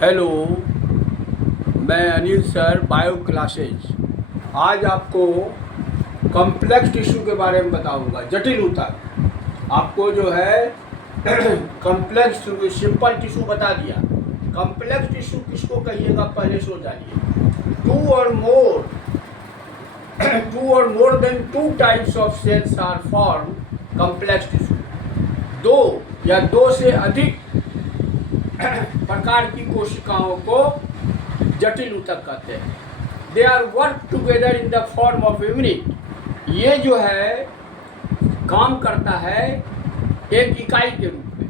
Hello, मैं Anil sir, bio classes. आज आपको कॉम्प्लेक्स टिश्यू के बारे में बताऊंगा, जटिल ऊतक। आपको जो है कॉम्प्लेक्स सिंपल टिश्यू बता दिया। कॉम्प्लेक्स टिश्यू किसको कहिएगा पहले सोच जानिए। टू और more than two types of cells are form complex tissue. दो या दो से अधिक प्रकार की कोशिकाओं को जटिल ऊतक कहते हैं। They are work together in the form of unit. ये जो है काम करता है एक इकाई के रूप में।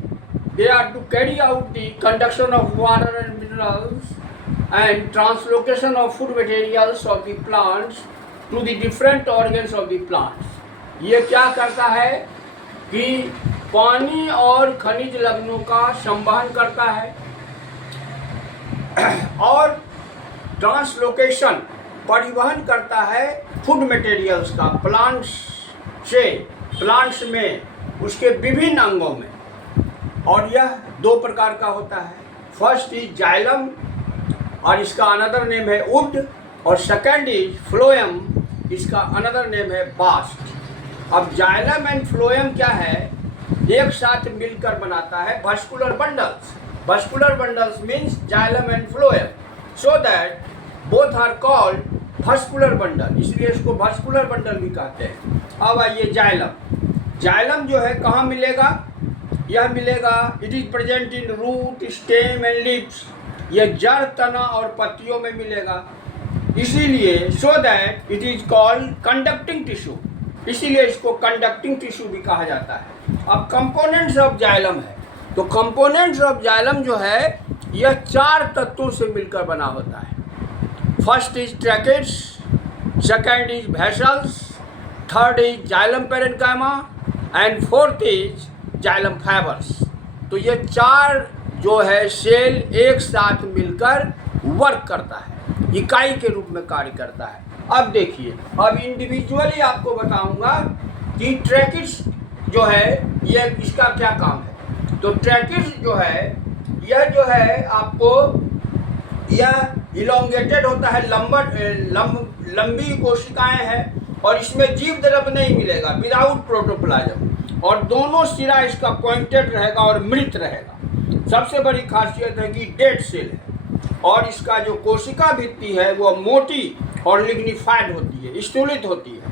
They are to carry out the conduction of water and minerals and translocation of food materials of the plants to the different organs of the plants. ये क्या करता है कि पानी और खनिज लवणों का संवहन करता है और ट्रांसलोकेशन परिवहन करता है फूड मटेरियल्स का प्लांट्स में उसके विभिन्न अंगों में। और यह दो प्रकार का होता है। फर्स्ट इज जाइलम और इसका अनदर नेम है वुड, और सेकेंड इज फ्लोएम, इसका अनदर नेम है बास्ट। अब जाइलम एंड फ्लोएम क्या है, एक साथ मिलकर बनाता है vascular bundles। vascular bundles means xylem and phloem, so that both are called vascular bundle, इसलिए इसको vascular bundle भी कहते हैं। अब आइए जाइलम जो है कहाँ मिलेगा, यह मिलेगा it is present in root, stem and leaves. यह जड़, तना और पत्तियों में मिलेगा, इसीलिए so that it is called conducting tissue, इसीलिए इसको कंडक्टिंग टिश्यू भी कहा जाता है। अब कंपोनेंट्स ऑफ जाइलम है, तो कंपोनेंट्स ऑफ जाइलम जो है यह चार तत्वों से मिलकर बना होता है। First is tracheids, second is vessels, third is xylem parenchyma and fourth is xylem fibres. तो ये चार जो है सेल एक साथ मिलकर वर्क करता है, इकाई के रूप में कार्य करता है। अब देखिए, अब इंडिविजुअली आपको बताऊंगा कि ट्रैकिट्स जो है ये इसका क्या काम है। तो ट्रैकिट्स जो है यह जो है आपको यह इलोंगेटेड होता है, लंबी कोशिकाएं हैं और इसमें जीव द्रव्य नहीं मिलेगा, विदाउट प्रोटोप्लाज्म, और दोनों सिरा इसका पॉइंटेड रहेगा और मृत रहेगा। सबसे बड़ी खासियत है कि डेड सेल है, और इसका जो कोशिका भित्ति है वो मोटी और लिग्निफाइड होती है, स्टूलित होती है।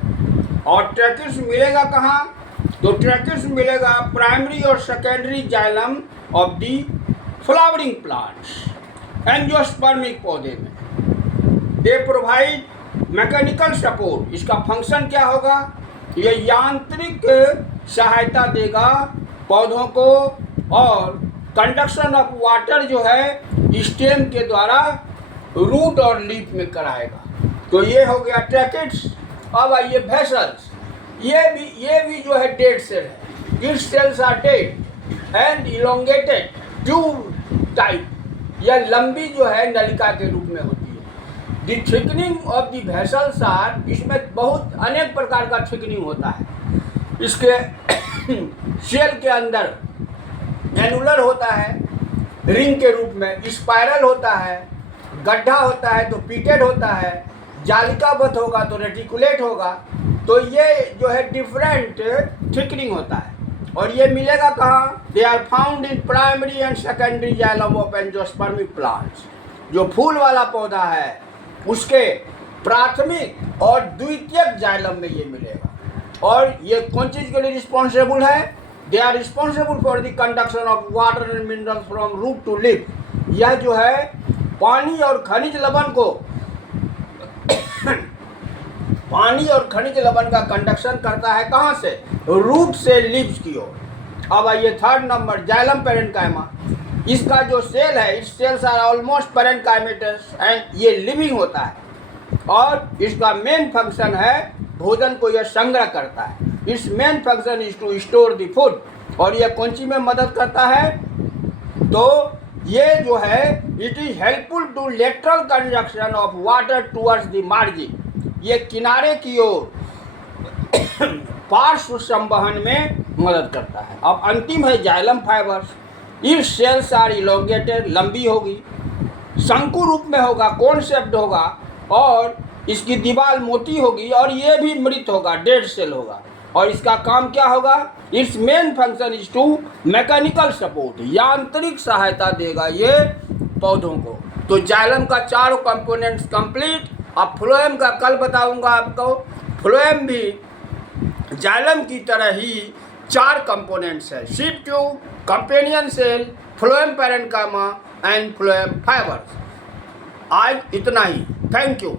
और ट्रैकिट्स मिलेगा कहाँ, तो ट्रैकिट्स मिलेगा प्राइमरी और secondary xylem of the flowering plants, angiospermic पौधे में। दे प्रोवाइड मैकेनिकल सपोर्ट, इसका फंक्शन क्या होगा, ये यांत्रिक सहायता देगा पौधों को, और कंडक्शन ऑफ वाटर जो है स्टेम के द्वारा रूट और लीफ में कराएगा। तो ये हो गया ट्रैकिट्स। अब आइए वेसल्स, ये भी जो है डेड सेल है। This cells are dead and elongated tube type, यह लंबी जो है नलिका के रूप में होती है। The thickening of the vessels are, इसमें बहुत अनेक प्रकार का थिकनिंग होता है। इसके सेल के अंदर एनुलर होता है रिंग के रूप में, स्पाइरल होता है, गड्ढा होता है तो पिटेड होता है, जालिकाबद्ध होगा तो रेटिकुलेट होगा। तो ये जो है डिफरेंट थिकनिंग होता है, और ये मिलेगा कहाँ, they are found in primary and secondary xylem of angiospermic plants. जो फूल वाला पौधा है उसके प्राथमिक और द्वितीयक जाइलम में ये मिलेगा। और ये कौन चीज़ के लिए रिस्पॉन्सिबल है, they are responsible for the conduction of water and minerals from root to leaf. यह जो है पानी और खनिज लवण का कंडक्शन करता है, कहाँ से, रूट से लीव्स की ओर। अब आइए थर्ड नंबर, जाइलम पेरेन्काइमा। इसका जो सेल है, इस सेल्स आर ऑलमोस्ट पेरेन्काइमेटस एंड ये लिविंग होता है, और इसका मेन फंक्शन है भोजन को यह संग्रह करता है। Its main function is to store the food. और यह कौन सी में मदद करता है, तो ये जो है it is helpful to lateral conduction of water towards the margin, ये किनारे की ओर पार्श्व संवहन में मदद करता है। अब अंतिम है xylem fibres. If cells are elongated, लंबी होगी, शंकु रूप में होगा, कोन शेप्ड होगा और इसकी दीवार मोटी होगी और ये भी मृत होगा, डेड सेल होगा। और इसका काम क्या होगा? Its main function is to mechanical support, यांत्रिक सहायता देगा ये पौधों को। तो जाइलम का चारों कंपोनेंट्स कंप्लीट। अब फ्लोएम का कल बताऊंगा आपको। फ्लोएम भी जाइलम की तरह ही 4 कंपोनेंट्स है, seed tube, companion cell, phloem parenchyma and phloem fibres. आज इतना ही, थैंक यू।